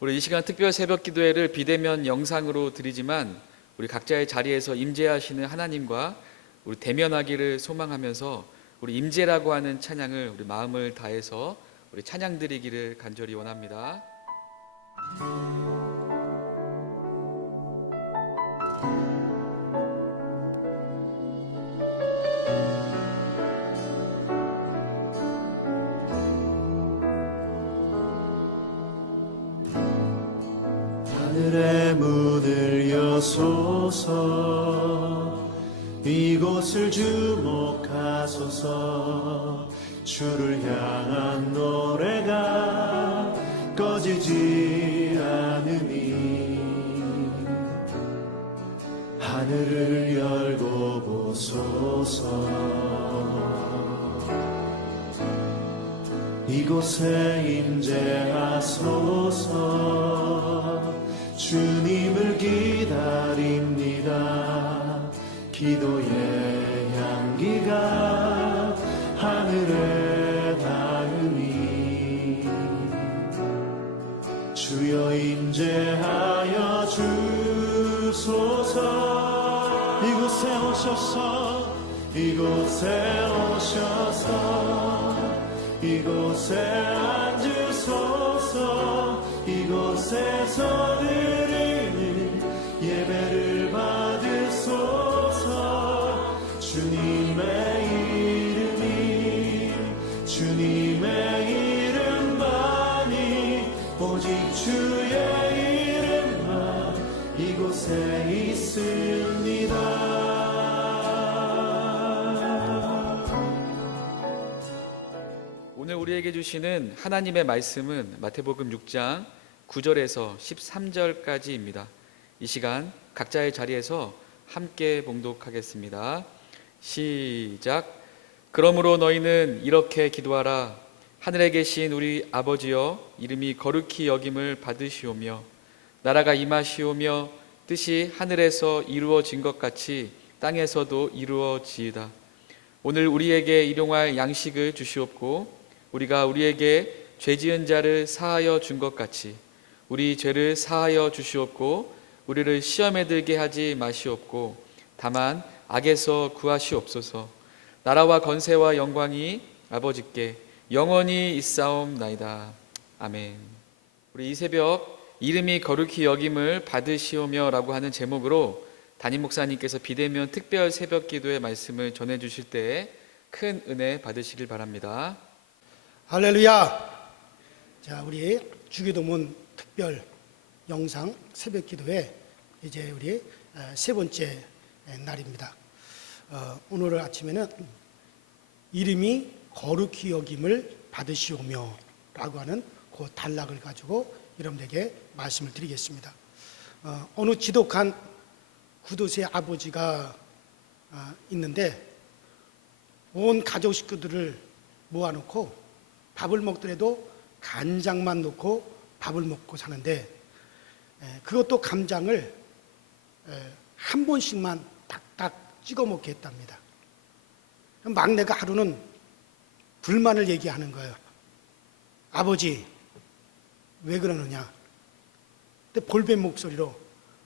우리 이 시간 특별 새벽 기도회를 비대면 영상으로 드리지만 우리 각자의 자리에서 임재하시는 하나님과 우리 대면하기를 소망하면서 우리 임재라고 하는 찬양을 우리 마음을 다해서 우리 찬양 드리기를 간절히 원합니다. 하늘의 문을 여소서, 이곳을 주목하소서. 주를 향한 노래가 꺼지지 않으니 하늘을 열고 보소서. 이곳에 임재하소서. 주님을 기다립니다. 기도의 향기가 하늘에 닿으니 주여 임재하여 주소서. 이곳에 오셔서, 이곳에 오셔서, 이곳에 앉으소서. 이곳에서 드리는 예배를 받으소서. 주님의 이름만이, 오직 주의 이름만 이곳에 있습니다. 오늘 우리에게 주시는 하나님의 말씀은 마태복음 6장 9절에서 13절까지입니다. 이 시간 각자의 자리에서 함께 봉독하겠습니다. 시작. 그러므로 너희는 이렇게 기도하라. 하늘에 계신 우리 아버지여, 이름이 거룩히 여김을 받으시오며 나라가 임하시오며 뜻이 하늘에서 이루어진 것 같이 땅에서도 이루어지이다. 오늘 우리에게 일용할 양식을 주시옵고 우리가 우리에게 죄지은 자를 사하여 준 것 같이 우리 죄를 사하여 주시옵고 우리를 시험에 들게 하지 마시옵고 다만 악에서 구하시옵소서. 나라와 건세와 영광이 아버지께 영원히 있사옵나이다. 아멘. 우리 이 새벽 이름이 거룩히 여김을 받으시오며 라고 하는 제목으로 담임 목사님께서 비대면 특별 새벽 기도의 말씀을 전해주실 때 큰 은혜 받으시길 바랍니다. 할렐루야. 자, 우리 주기도문 특별 영상 새벽 기도회 이제 우리 세 번째 날입니다. 오늘 아침에는 이름이 거룩히 여김을 받으시오며 라고 하는 그 단락을 가지고 여러분에게 말씀을 드리겠습니다. 어느 지독한 구도세 아버지가 있는데 온 가족 식구들을 모아놓고 밥을 먹더라도 간장만 넣고 밥을 먹고 사는데 그것도 간장을 한 번씩만 딱딱 찍어 먹게 했답니다. 막내가 하루는 불만을 얘기하는 거예요. 아버지, 왜 그러느냐? 근데 볼펜 목소리로,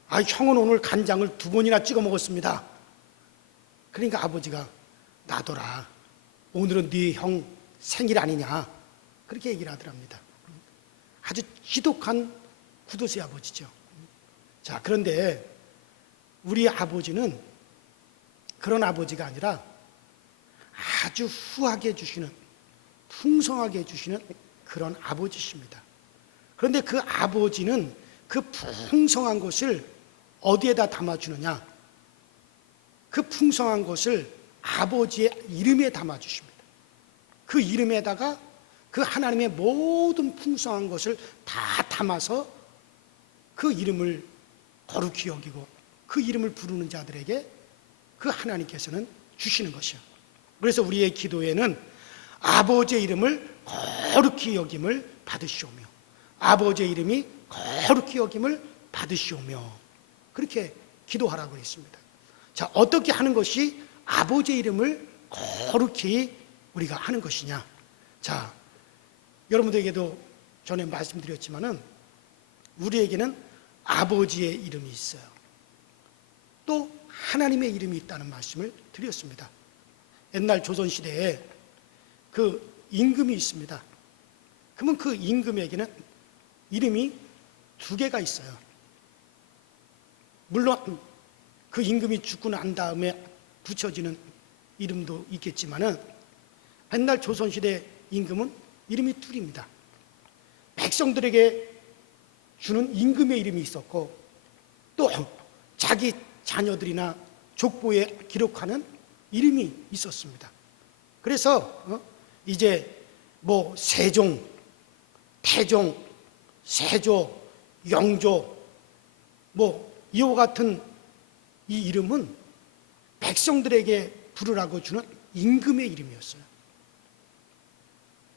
형은 오늘 간장을 2번이나 찍어 먹었습니다. 그러니까 아버지가, 놔둬라. 오늘은 네 형 생일 아니냐? 그렇게 얘기를 하더랍니다. 아주 지독한 구도세 아버지죠. 자, 그런데 우리 아버지는 그런 아버지가 아니라 아주 후하게 해주시는, 풍성하게 해주시는 그런 아버지십니다. 그런데 그 아버지는 그 풍성한 것을 어디에다 담아주느냐? 그 풍성한 것을 아버지의 이름에 담아주십니다. 그 이름에다가 그 하나님의 모든 풍성한 것을 다 담아서 그 이름을 거룩히 여기고 그 이름을 부르는 자들에게 그 하나님께서는 주시는 것이요. 그래서 우리의 기도에는 아버지의 이름을 거룩히 여김을 받으시오며, 아버지의 이름이 거룩히 여김을 받으시오며, 그렇게 기도하라고 했습니다. 자, 어떻게 하는 것이 아버지의 이름을 거룩히 우리가 하는 것이냐? 자, 여러분들에게도 전에 말씀드렸지만은 우리에게는 아버지의 이름이 있어요. 또 하나님의 이름이 있다는 말씀을 드렸습니다. 옛날 조선시대에 그 임금이 있습니다. 그러면 그 임금에게는 이름이 2개가 있어요. 물론 그 임금이 죽고 난 다음에 붙여지는 이름도 있겠지만은 옛날 조선시대 임금은 이름이 2입니다. 백성들에게 주는 임금의 이름이 있었고 또 자기 자녀들이나 족보에 기록하는 이름이 있었습니다. 그래서 이제 뭐 세종, 태종, 세조, 영조 뭐 이와 같은 이 이름은 백성들에게 부르라고 주는 임금의 이름이었어요.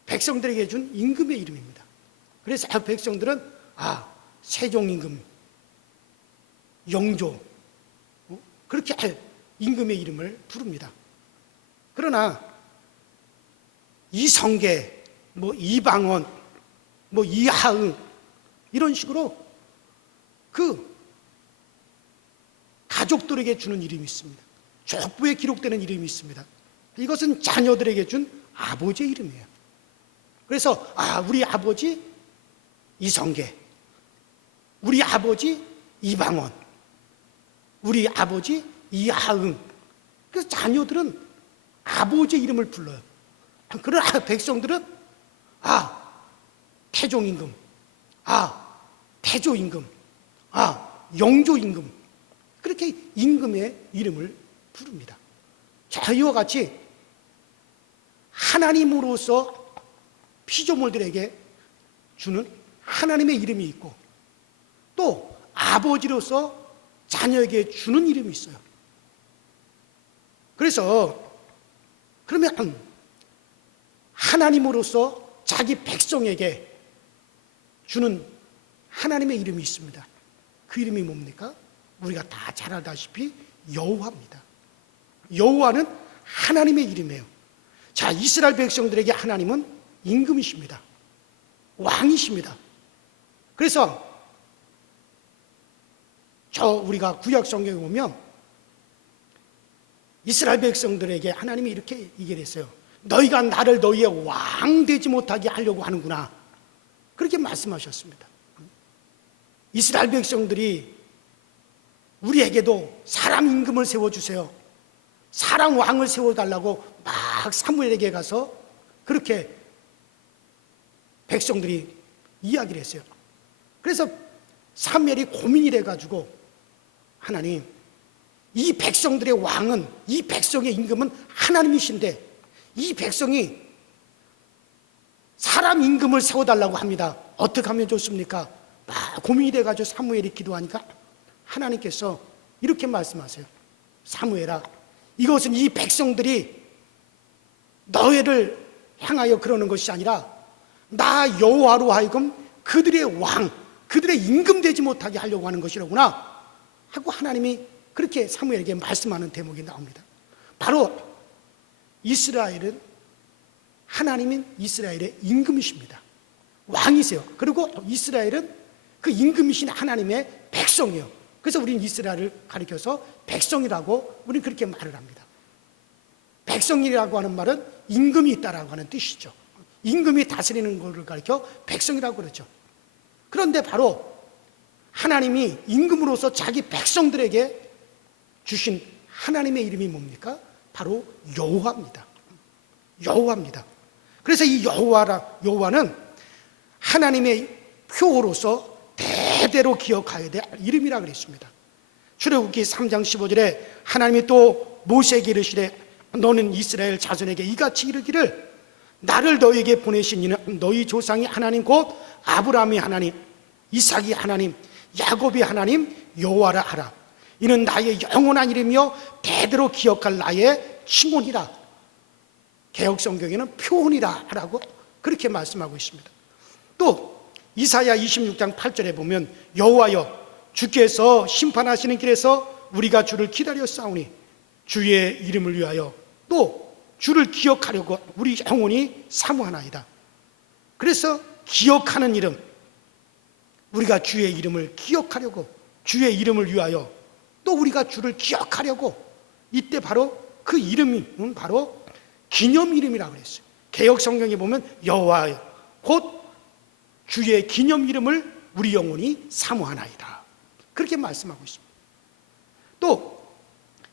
백성들에게 준 임금의 이름입니다. 그래서 백성들은 세종 임금, 영조 그렇게 임금의 이름을 부릅니다. 그러나 이성계, 뭐 이방원, 뭐 이하응 이런 식으로 그 가족들에게 주는 이름이 있습니다. 족보에 기록되는 이름이 있습니다. 이것은 자녀들에게 준 아버지의 이름이에요. 그래서 우리 아버지 이성계, 우리 아버지 이방원, 우리 아버지 이하응. 그래서 자녀들은 아버지의 이름을 불러요. 그러나 백성들은 태종임금, 태조임금, 영조임금 그렇게 임금의 이름을 부릅니다. 자, 이와 같이 하나님으로서 피조물들에게 주는 하나님의 이름이 있고 또 아버지로서 자녀에게 주는 이름이 있어요. 그래서 그러면 하나님으로서 자기 백성에게 주는 하나님의 이름이 있습니다. 그 이름이 뭡니까? 우리가 다 잘 알다시피 여호와입니다. 여호와는 하나님의 이름이에요. 자, 이스라엘 백성들에게 하나님은 임금이십니다. 왕이십니다. 그래서 우리가 구약 성경에 보면 이스라엘 백성들에게 하나님이 이렇게 얘기했어요. 너희가 나를 너희의 왕 되지 못하게 하려고 하는구나. 그렇게 말씀하셨습니다. 이스라엘 백성들이 우리에게도 사람 임금을 세워주세요, 사람 왕을 세워달라고 막 사무엘에게 가서 그렇게 백성들이 이야기를 했어요. 그래서 사무엘이 고민이 돼가지고 하나님, 이 백성들의 왕은, 이 백성의 임금은 하나님이신데 이 백성이 사람 임금을 세워달라고 합니다. 어떻게 하면 좋습니까? 막 고민이 돼가지고 사무엘이 기도하니까 하나님께서 이렇게 말씀하세요. 사무엘아, 이것은 이 백성들이 너희를 향하여 그러는 것이 아니라 나 여호와로 하여금 그들의 왕, 그들의 임금 되지 못하게 하려고 하는 것이로구나 하고 하나님이 그렇게 사무엘에게 말씀하는 대목이 나옵니다. 바로 이스라엘은 하나님인 이스라엘의 임금이십니다. 왕이세요. 그리고 이스라엘은 그 임금이신 하나님의 백성이에요. 그래서 우리는 이스라엘을 가리켜서 백성이라고 우리는 그렇게 말을 합니다. 백성이라고 하는 말은 임금이 있다라고 하는 뜻이죠. 임금이 다스리는 것을 가리켜 백성이라고 그러죠. 그런데 바로 하나님이 임금으로서 자기 백성들에게 주신 하나님의 이름이 뭡니까? 바로 여호와입니다. 여호와입니다. 그래서 이 여호와는 하나님의 표로서 대대로 기억하여야 될 이름이라 그랬습니다. 출애굽기 3장 15절에 하나님이 또 모세에게 이르시되 너는 이스라엘 자손에게 이같이 이르기를 나를 너희에게 보내신 이는 너희 조상의 하나님 곧 아브라함의 하나님, 이삭의 하나님, 야곱의 하나님 여호와라 하라. 이는 나의 영원한 이름이요 대대로 기억할 나의 칭혼이라. 개역성경에는 표혼이라 하라고 그렇게 말씀하고 있습니다. 또 이사야 26장 8절에 보면 여호와여 주께서 심판하시는 길에서 우리가 주를 기다려 싸우니 주의 이름을 위하여 또 주를 기억하려고 우리 영혼이 사모하나이다. 그래서 기억하는 이름, 우리가 주의 이름을 기억하려고, 주의 이름을 위하여 또 우리가 주를 기억하려고, 이때 바로 그 이름이 바로 기념 이름이라고 그랬어요. 개역 성경에 보면 여호와 곧 주의 기념 이름을 우리 영혼이 사모하나이다, 그렇게 말씀하고 있습니다. 또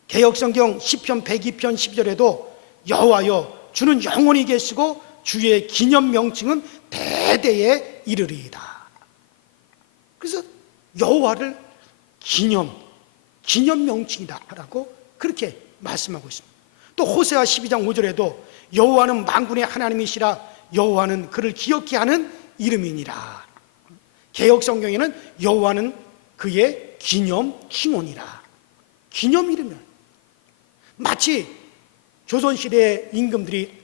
개역 성경 시편 102편 12절에도 여호와여 주는 영원히 계시고 주의 기념 명칭은 대대에 이르리이다. 그래서 여호와를 기념 명칭이다라고 그렇게 말씀하고 있습니다. 또 호세아 12장 5절에도 여호와는 만군의 하나님이시라 여호와는 그를 기억케 하는 이름이니라. 개역 성경에는 여호와는 그의 기념 칭호니라, 기념 이름이라. 마치 조선시대의 임금들이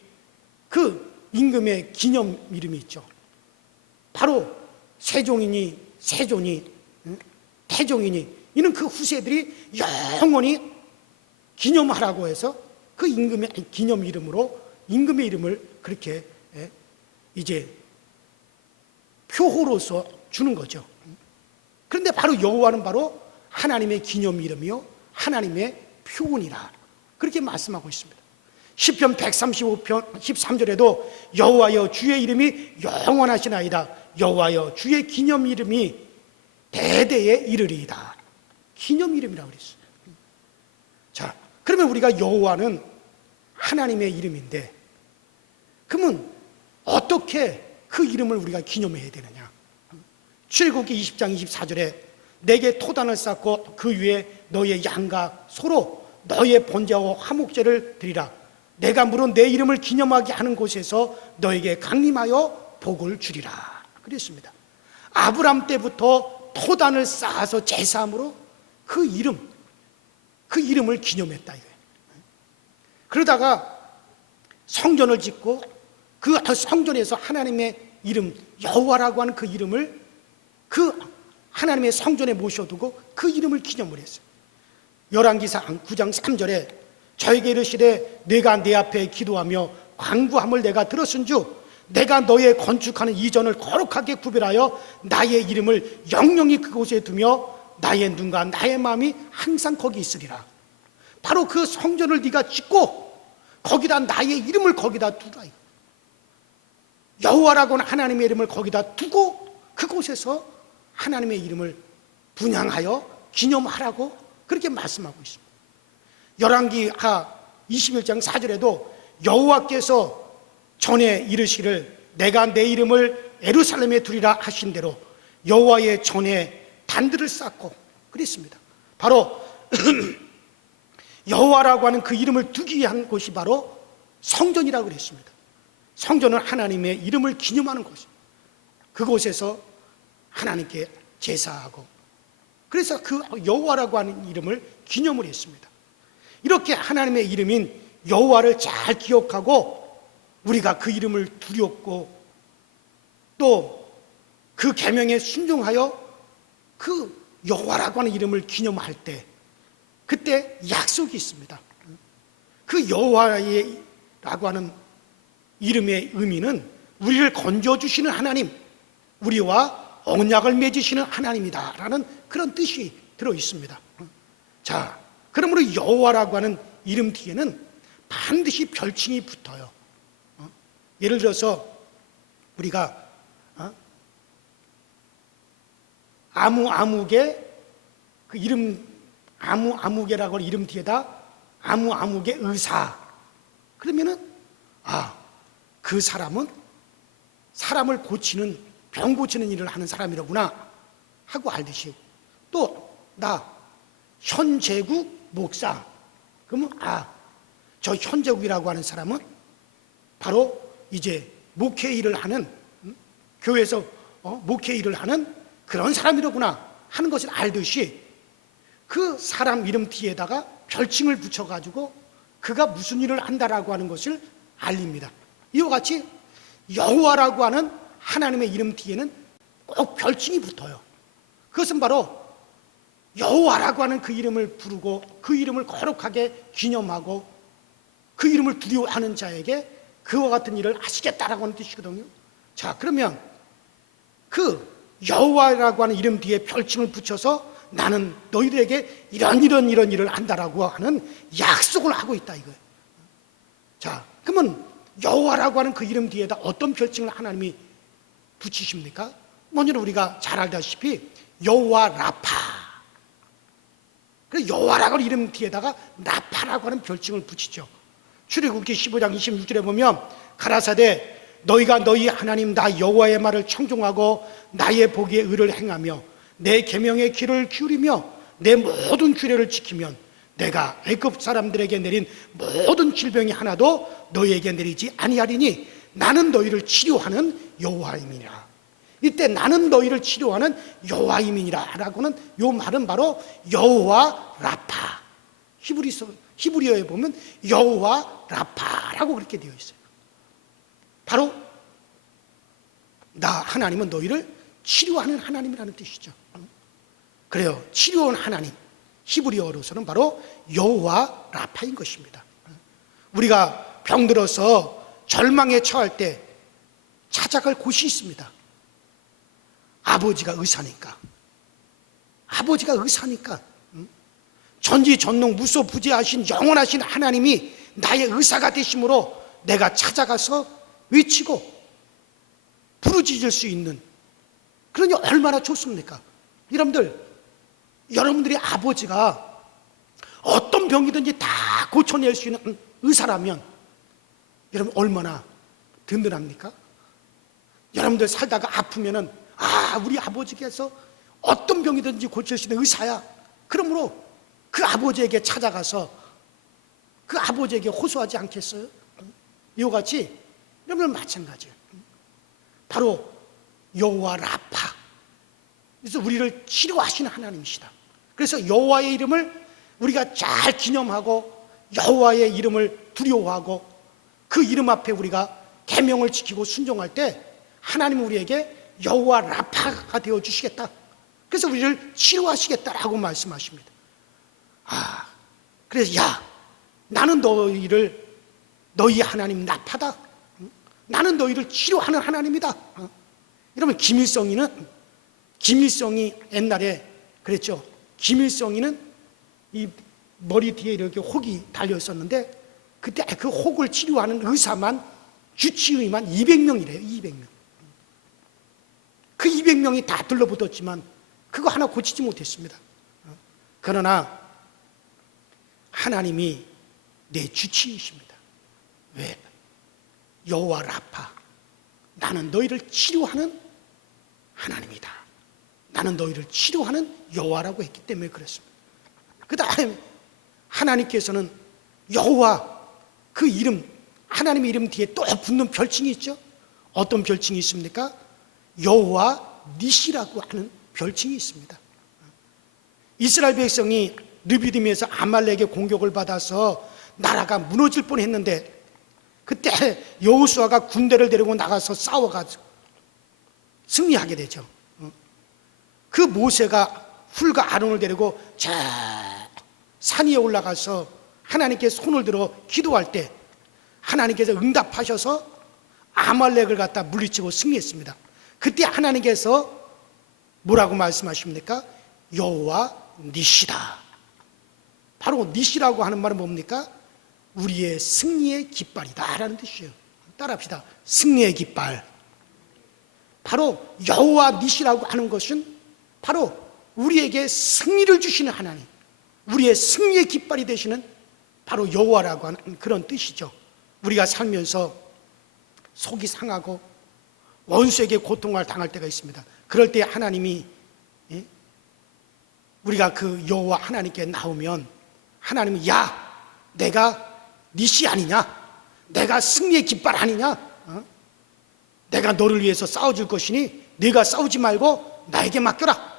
그 임금의 기념 이름이 있죠. 바로 세종이니 세존이 태종이니 이는 그 후세들이 영원히 기념하라고 해서 그 임금의 기념 이름으로 임금의 이름을 그렇게 이제 표호로서 주는 거죠. 그런데 바로 여호와는 바로 하나님의 기념 이름이요 하나님의 표본이라, 그렇게 말씀하고 있습니다. 시편 135편 13절에도 여호와여 주의 이름이 영원하시나이다, 여호와여 주의 기념 이름이 대대에 이르리이다. 기념 이름이라고 그랬어요. 자, 그러면 우리가 여호와는 하나님의 이름인데, 그러면 어떻게 그 이름을 우리가 기념해야 되느냐? 출애굽기 20장 24절에 내게 토단을 쌓고 그 위에 너의 양과 소로 너의 번제와 화목제를 드리라. 내가 물은 내 이름을 기념하게 하는 곳에서 너에게 강림하여 복을 주리라 그랬습니다. 아브람 때부터 토단을 쌓아서 제사함으로 그 이름을 기념했다 이거예요. 그러다가 성전을 짓고 그 성전에서 하나님의 이름 여호와라고 하는 그 이름을 그 하나님의 성전에 모셔두고 그 이름을 기념을 했어요. 열왕기상 9장 3절에 저에게 이르시되 내가 내 앞에 기도하며 간구함을 내가 들었은즉 내가 너의 건축하는 이전을 거룩하게 구별하여 나의 이름을 영영히 그곳에 두며 나의 눈과 나의 마음이 항상 거기 있으리라. 바로 그 성전을 네가 짓고 거기다 나의 이름을 거기다 두라. 여호와라고 하는 하나님의 이름을 거기다 두고 그곳에서 하나님의 이름을 분향하여 기념하라고 그렇게 말씀하고 있습니다. 열왕기하 21장 4절에도 여호와께서 전에 이르시를 내가 내 이름을 예루살렘에 두리라 하신 대로 여호와의 전에 단들을 쌓고 그랬습니다. 바로 여호와라고 하는 그 이름을 두기 위한 곳이 바로 성전이라고 그랬습니다. 성전은 하나님의 이름을 기념하는 곳입니다. 그곳에서 하나님께 제사하고, 그래서 그 여호와라고 하는 이름을 기념을 했습니다. 이렇게 하나님의 이름인 여호와를 잘 기억하고 우리가 그 이름을 두렵고 또 그 계명에 순종하여 그 여호와라고 하는 이름을 기념할 때 그때 약속이 있습니다. 그 여호와라고 하는 이름의 의미는 우리를 건져주시는 하나님, 우리와 언약을 맺으시는 하나님이다라는 그런 뜻이 들어 있습니다. 자, 그러므로 여호와라고 하는 이름 뒤에는 반드시 별칭이 붙어요. 예를 들어서 우리가 아무아무개 그 이름 아무아무개라고 하는 이름 뒤에다 아무아무개 의사, 그러면은 그 사람은 사람을 고치는 병 고치는 일을 하는 사람이로구나 하고 알듯이, 또 나 현재국 목사 그러면 저 현재국이라고 하는 사람은 바로 이제 목회 일을 하는 교회에서 목회 일을 하는 그런 사람이로구나 하는 것을 알듯이 그 사람 이름 뒤에다가 별칭을 붙여가지고 그가 무슨 일을 한다라고 하는 것을 알립니다. 이와 같이 여호와라고 하는 하나님의 이름 뒤에는 꼭 별칭이 붙어요. 그것은 바로 여호와라고 하는 그 이름을 부르고 그 이름을 거룩하게 기념하고 그 이름을 두려워하는 자에게 그와 같은 일을 하시겠다라고 하는 뜻이거든요. 자, 그러면 그 여호와라고 하는 이름 뒤에 별칭을 붙여서 나는 너희들에게 이런 일을 한다라고 하는 약속을 하고 있다 이거예요. 자, 그러면 여호와라고 하는 그 이름 뒤에다 어떤 별칭을 하나님이 붙이십니까? 먼저 우리가 잘 알다시피 여호와 라파. 그래서 여호와라고 하는 이름 뒤에다가 라파라고 하는 별칭을 붙이죠. 출애굽기 15장 26절에 보면 가라사대 너희가 너희 하나님 나 여호와의 말을 청종하고 나의 보기에 의를 행하며 내 계명의 귀를 기울이며 내 모든 규례를 지키면 내가 애굽 사람들에게 내린 모든 질병이 하나도 너희에게 내리지 아니하리니 나는 너희를 치료하는 여호와임이니라. 이때 나는 너희를 치료하는 여호와임이니라 라고는 요 말은 바로 여호와 라파. 히브리어에 보면 여호와 라파라고 그렇게 되어 있어요. 바로 나 하나님은 너희를 치료하는 하나님이라는 뜻이죠. 그래요. 치료하는 하나님, 히브리어로서는 바로 여호와 라파인 것입니다. 우리가 병들어서 절망에 처할 때 찾아갈 곳이 있습니다. 아버지가 의사니까. 전지전능 무소부재하신 영원하신 하나님이 나의 의사가 되심으로 내가 찾아가서 외치고 부르짖을 수 있는, 그러니 얼마나 좋습니까? 여러분들의 아버지가 어떤 병이든지 다 고쳐낼 수 있는 의사라면 여러분 얼마나 든든합니까? 여러분들 살다가 아프면은 우리 아버지께서 어떤 병이든지 고칠 수 있는 의사야. 그러므로 그 아버지에게 찾아가서 그 아버지에게 호소하지 않겠어요? 이와 같이 여러분 마찬가지예요. 바로 여호와 라파. 그래서 우리를 치료하시는 하나님이시다. 그래서 여호와의 이름을 우리가 잘 기념하고 여호와의 이름을 두려워하고 그 이름 앞에 우리가 계명을 지키고 순종할 때 하나님은 우리에게 여호와 라파가 되어 주시겠다. 그래서 우리를 치료하시겠다라고 말씀하십니다. 그래서 나는 너희 하나님 라파다. 나는 너희를 치료하는 하나님이다. 여러분 김일성이 옛날에 그랬죠. 김일성이는 이 머리 뒤에 이렇게 혹이 달려 있었는데 그때 그 혹을 치료하는 의사만 주치의만 200명이래요. 200명. 그 200명이 다 들러붙었지만 그거 하나 고치지 못했습니다. 그러나 하나님이 내 주치의십니다. 왜? 여호와 라파. 나는 너희를 치료하는 하나님이다. 나는 너희를 치료하는 여호와라고 했기 때문에 그랬습니다. 그 다음에 하나님께서는 여호와 그 이름, 하나님의 이름 뒤에 또 붙는 별칭이 있죠. 어떤 별칭이 있습니까? 여호와 니시라고 하는 별칭이 있습니다. 이스라엘 백성이 르비딤에서 아말렉의 공격을 받아서 나라가 무너질 뻔했는데 그때 여호수아가 군대를 데리고 나가서 싸워가지고 승리하게 되죠. 그 모세가 훌과 아론을 데리고 저 산 위에 올라가서 하나님께 손을 들어 기도할 때 하나님께서 응답하셔서 아말렉을 갖다 물리치고 승리했습니다. 그때 하나님께서 뭐라고 말씀하십니까? 여호와 니시다. 바로 니시라고 하는 말은 뭡니까? 우리의 승리의 깃발이다 라는 뜻이에요. 따라합시다. 승리의 깃발. 바로 여호와 니시라고 하는 것은 바로 우리에게 승리를 주시는 하나님, 우리의 승리의 깃발이 되시는 바로 여호와라고 하는 그런 뜻이죠. 우리가 살면서 속이 상하고 원수에게 고통을 당할 때가 있습니다. 그럴 때 하나님이 우리가 그 여호와 하나님께 나오면 하나님은 내가 니시 아니냐? 내가 승리의 깃발 아니냐? 내가 너를 위해서 싸워줄 것이니 네가 싸우지 말고 나에게 맡겨라.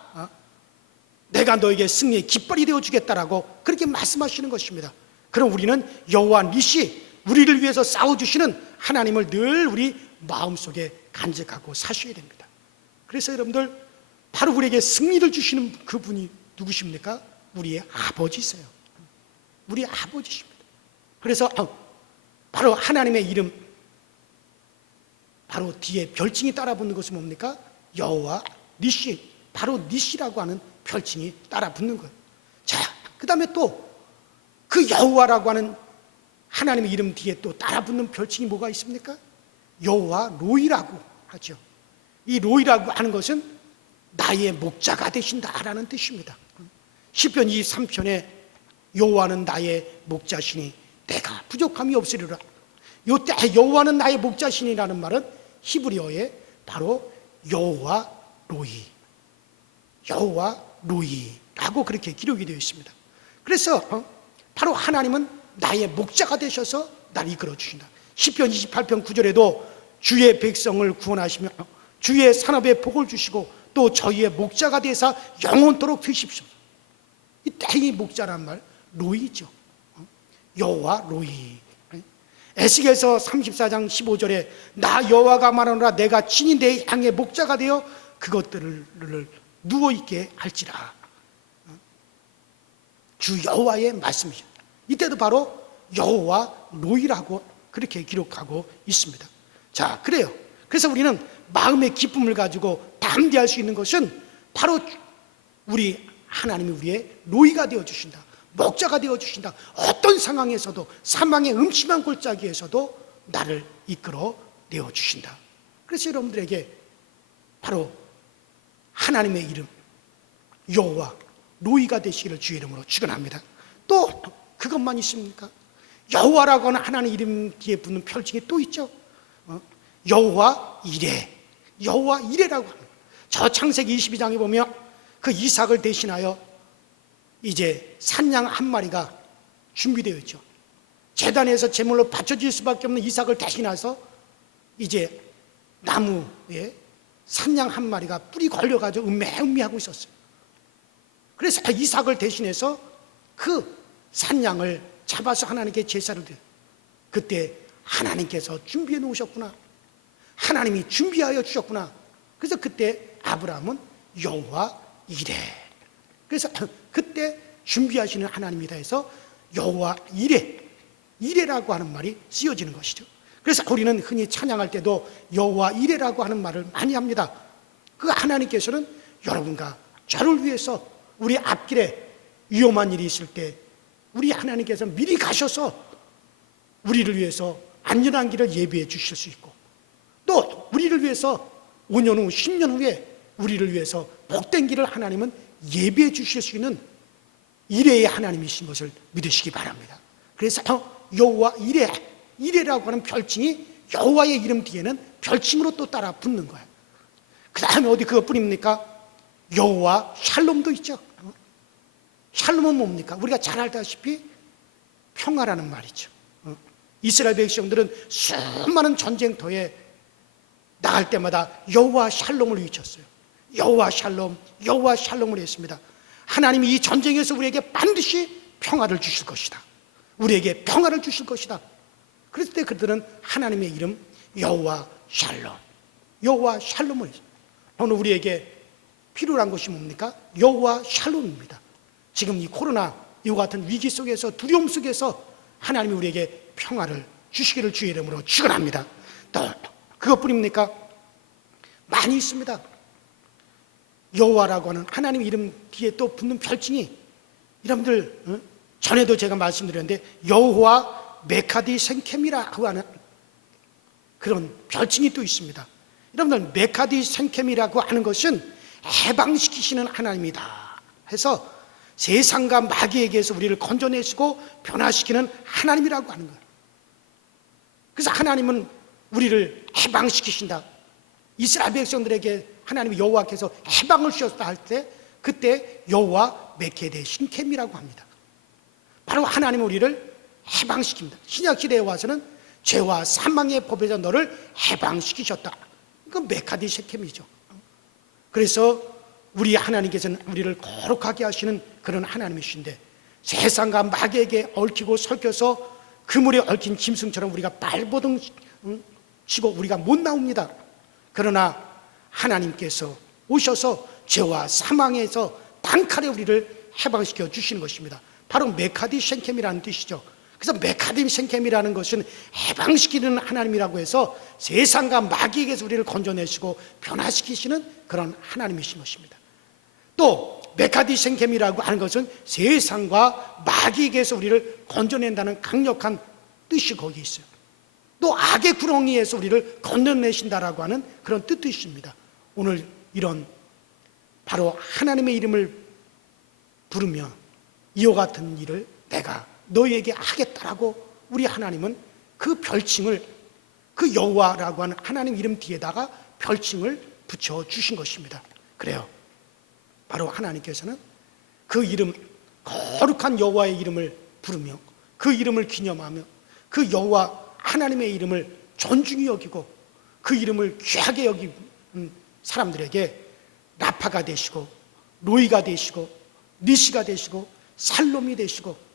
내가 너에게 승리의 깃발이 되어주겠다라고 그렇게 말씀하시는 것입니다. 그럼 우리는 여호와 니시, 우리를 위해서 싸워주시는 하나님을 늘 우리 마음속에 간직하고 사셔야 됩니다. 그래서 여러분들 바로 우리에게 승리를 주시는 그분이 누구십니까? 우리의 아버지세요. 우리 아버지십니다. 그래서 바로 하나님의 이름, 바로 뒤에 별칭이 따라 붙는 것은 뭡니까? 여호와 니시, 바로 니시라고 하는 별칭이 따라 붙는 거예요. 자, 그 다음에 또 그 여호와라고 하는 하나님의 이름 뒤에 또 따라 붙는 별칭이 뭐가 있습니까? 여호와 로이라고 하죠. 이 로이라고 하는 것은 나의 목자가 되신다라는 뜻입니다. 시편 23편에 여호와는 나의 목자시니 내가 부족함이 없으리라. 이때 여호와는 나의 목자시니라는 말은 히브리어에 바로 여호와 로이, 여호와 로이라고 그렇게 기록이 되어 있습니다. 그래서 바로 하나님은 나의 목자가 되셔서 나를 이끌어 주신다. 시편 28편 9절에도 주의 백성을 구원하시며 주의 산업에 복을 주시고 또 저희의 목자가 되사 영원토록 되십시오. 이 목자란 말 로이죠. 여호와 로이. 에스겔서 34장 15절에 나 여호와가 말하노라 내가 친히 내 양의 목자가 되어 그것들을 누워있게 할지라. 주 여호와의 말씀이죠. 이때도 바로 여호와 로이라고 그렇게 기록하고 있습니다. 자, 그래요. 그래서 우리는 마음의 기쁨을 가지고 담대할 수 있는 것은 바로 우리 하나님이 우리의 로이가 되어주신다, 목자가 되어주신다. 어떤 상황에서도, 사망의 음침한 골짜기에서도 나를 이끌어 내어주신다. 그래서 여러분들에게 바로 하나님의 이름 여호와 로이가 되시기를 주의 이름으로 축원합니다. 또 그것만 있습니까? 여호와라고 하는 하나님 이름 뒤에 붙는 별칭이 또 있죠. 여호와 이레, 여호와 이레라고 합니다. 저 창세기 22장에 보면 그 이삭을 대신하여 이제 산양 한 마리가 준비되어 있죠. 제단에서 제물로 바쳐질 수밖에 없는 이삭을 대신해서 이제 나무에 산양 한 마리가 뿔이 걸려가지고 음미하고 있었어요. 그래서 이삭을 대신해서 그 산양을 잡아서 하나님께 제사를 드려요. 그때 하나님께서 준비해 놓으셨구나, 하나님이 준비하여 주셨구나. 그래서 그때 아브라함은 여호와 이레, 그래서 그때 준비하시는 하나님이다 해서 여호와 이레, 이레라고 하는 말이 쓰여지는 것이죠. 그래서 우리는 흔히 찬양할 때도 여호와 이레라고 하는 말을 많이 합니다. 그 하나님께서는 여러분과 저를 위해서 우리 앞길에 위험한 일이 있을 때 우리 하나님께서 미리 가셔서 우리를 위해서 안전한 길을 예비해 주실 수 있고, 또 우리를 위해서 5년 후 10년 후에 우리를 위해서 복된 길을 하나님은 예비해 주실 수 있는 이레의 하나님이신 것을 믿으시기 바랍니다. 그래서 여호와 이레, 이레라고 하는 별칭이 여호와의 이름 뒤에는 별칭으로 또 따라 붙는 거예요. 그 다음에 어디 그것뿐입니까? 여호와 샬롬도 있죠. 샬롬은 뭡니까? 우리가 잘 알다시피 평화라는 말이죠. 이스라엘 백성들은 수많은 전쟁터에 나갈 때마다 여호와 샬롬을 외쳤어요. 여호와 샬롬, 여호와 샬롬을 했습니다. 하나님이 이 전쟁에서 우리에게 반드시 평화를 주실 것이다, 우리에게 평화를 주실 것이다. 그랬을 때 그들은 하나님의 이름 여호와 샬롬, 여호와 샬롬을 했습니다. 오늘 우리에게 필요한 것이 뭡니까? 여호와 샬롬입니다. 지금 이 코로나 이와 같은 위기 속에서, 두려움 속에서 하나님이 우리에게 평화를 주시기를 주의 이름으로 축원합니다. 또 그것뿐입니까? 많이 있습니다. 여호와라고 하는 하나님 이름 뒤에 또 붙는 별칭이, 여러분들 전에도 제가 말씀드렸는데 여호와 메카디 생켐이라고 하는 그런 별칭이 또 있습니다. 여러분들 메카디 생켐이라고 하는 것은 해방시키시는 하나님이다 해서 세상과 마귀에게서 우리를 건져내시고 변화시키는 하나님이라고 하는 거예요. 그래서 하나님은 우리를 해방시키신다. 이스라엘 백성들에게 하나님이 여호와께서 해방을 주셨다 할 때 그때 여호와 메케데 신켐이라고 합니다. 바로 하나님은 우리를 해방시킵니다. 신약시대에 와서는 죄와 사망의 법에서 너를 해방시키셨다. 이건 메카디 셰켐이죠. 그래서 우리 하나님께서는 우리를 거룩하게 하시는 그런 하나님이신데, 세상과 마귀에게 얽히고 설켜서 그물에 얽힌 짐승처럼 우리가 발버둥 치고 우리가 못 나옵니다. 그러나 하나님께서 오셔서 죄와 사망에서 단칼에 우리를 해방시켜 주시는 것입니다. 바로 메카디 쉔켐이라는 뜻이죠. 그래서 메카dim 생켐이라는 것은 해방시키는 하나님이라고 해서 세상과 마귀에게서 우리를 건져내시고 변화시키시는 그런 하나님이신 것입니다. 또 메카디 생켐이라고 하는 것은 세상과 마귀에게서 우리를 건져낸다는 강력한 뜻이 거기 있어요. 또 악의 구렁이에서 우리를 건져내신다라고 하는 그런 뜻이십니다. 오늘 이런 바로 하나님의 이름을 부르며 이와 같은 일을 내가 너희에게 하겠다라고 우리 하나님은 그 별칭을, 그 여호와라고 하는 하나님 이름 뒤에다가 별칭을 붙여주신 것입니다. 그래요, 바로 하나님께서는 그 이름, 거룩한 여호와의 이름을 부르며 그 이름을 기념하며 그 여호와 하나님의 이름을 존중히 여기고 그 이름을 귀하게 여기는 사람들에게 라파가 되시고 로이가 되시고 니시가 되시고 살롬이 되시고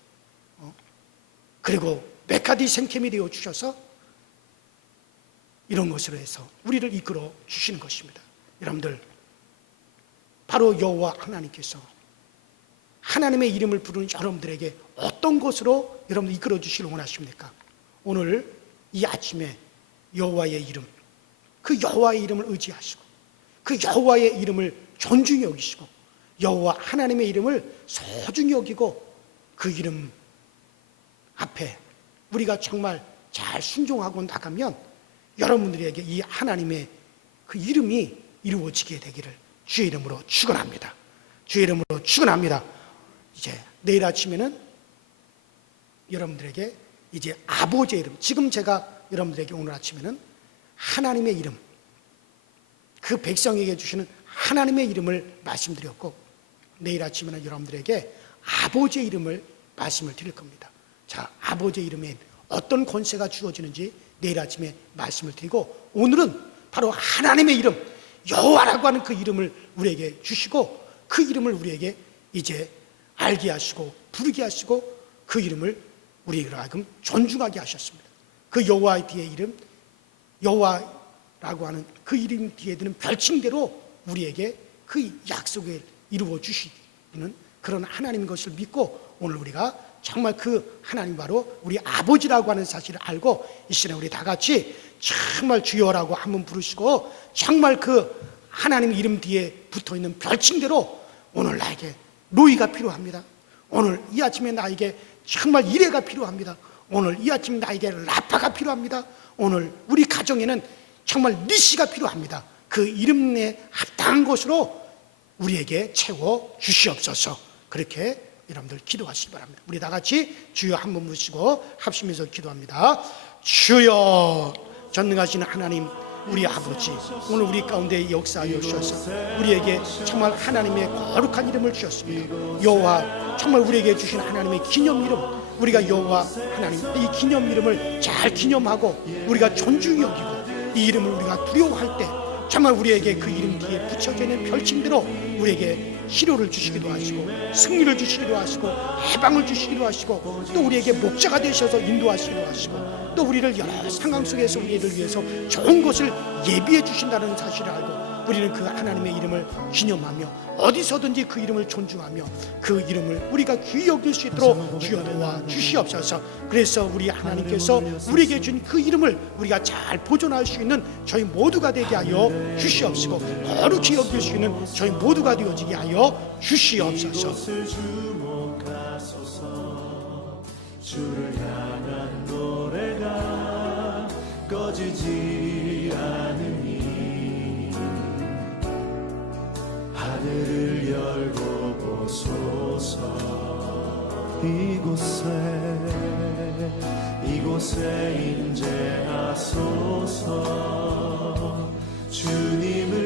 그리고 메카디 생켐이 되어 주셔서 이런 것으로 해서 우리를 이끌어 주시는 것입니다. 여러분들, 바로 여호와 하나님께서 하나님의 이름을 부르는 여러분들에게 어떤 것으로 여러분들 이끌어 주시길 원하십니까? 오늘 이 아침에 여호와의 이름, 그 여호와의 이름을 의지하시고 그 여호와의 이름을 존중히 여기시고 여호와 하나님의 이름을 소중히 여기고 그 이름 앞에 우리가 정말 잘 순종하고 나가면 여러분들에게 이 하나님의 그 이름이 이루어지게 되기를 주의 이름으로 축원합니다. 주의 이름으로 축원합니다. 이제 내일 아침에는 여러분들에게 이제 아버지의 이름, 지금 제가 여러분들에게 오늘 아침에는 하나님의 이름, 그 백성에게 주시는 하나님의 이름을 말씀드렸고, 내일 아침에는 여러분들에게 아버지의 이름을 말씀을 드릴 겁니다. 자, 아버지의 이름에 어떤 권세가 주어지는지 내일 아침에 말씀을 드리고, 오늘은 바로 하나님의 이름, 여호와라고 하는 그 이름을 우리에게 주시고 그 이름을 우리에게 이제 알게 하시고 부르게 하시고 그 이름을 우리에게 하여금 존중하게 하셨습니다. 그 여호와의 뒤에 이름, 여호와라고 하는 그 이름 뒤에 드는 별칭대로 우리에게 그 약속을 이루어 주시는 그런 하나님인 것을 믿고, 오늘 우리가 정말 그 하나님 바로 우리 아버지라고 하는 사실을 알고 이 시간에 우리 다 같이 정말 주여라고 한번 부르시고 정말 그 하나님 이름 뒤에 붙어있는 별칭대로 오늘 나에게 로이가 필요합니다. 오늘 이 아침에 나에게 정말 이레가 필요합니다. 오늘 이 아침에 나에게 라파가 필요합니다. 오늘 우리 가정에는 정말 니시가 필요합니다. 그 이름에 합당한 것으로 우리에게 채워 주시옵소서. 그렇게 여러분들 기도하시기 바랍니다. 우리 다 같이 주여 한번 부르시고 합심해서 기도합니다. 주여, 전능하신 하나님, 우리 아버지, 오늘 우리 가운데 역사하여 주셔서 우리에게 정말 하나님의 거룩한 이름을 주셨습니다. 여호와, 정말 우리에게 주신 하나님의 기념 이름, 우리가 여호와 하나님 이 기념 이름을 잘 기념하고 우리가 존중히 여기고 이 이름을 우리가 두려워할 때 정말 우리에게 그 이름 뒤에 붙여져 있는 별칭대로 우리에게 치료를 주시기도 하시고 승리를 주시기도 하시고 해방을 주시기도 하시고 또 우리에게 목자가 되셔서 인도하시기도 하시고 또 우리를 여러 상황 속에서 우리를 위해서 좋은 것을 예비해 주신다는 사실을 알고 우리는 그 하나님의 이름을 기념하며 어디서든지 그 이름을 존중하며 그 이름을 우리가 귀히 여길 수 있도록 주여 도와 주시옵소서. 그래서 우리 하나님께서 우리에게 준 그 이름을 우리가 잘 보존할 수 있는 저희 모두가 되게 하여 주시옵시고 거룩히 여길 수 있는 저희 모두가 되어지게 하여 주시옵소서. 이곳을 주목하소서. 주를 향한 노래가 꺼지지 않으니 하늘을 열고 보소서. 이곳에 임재하소서. 주님을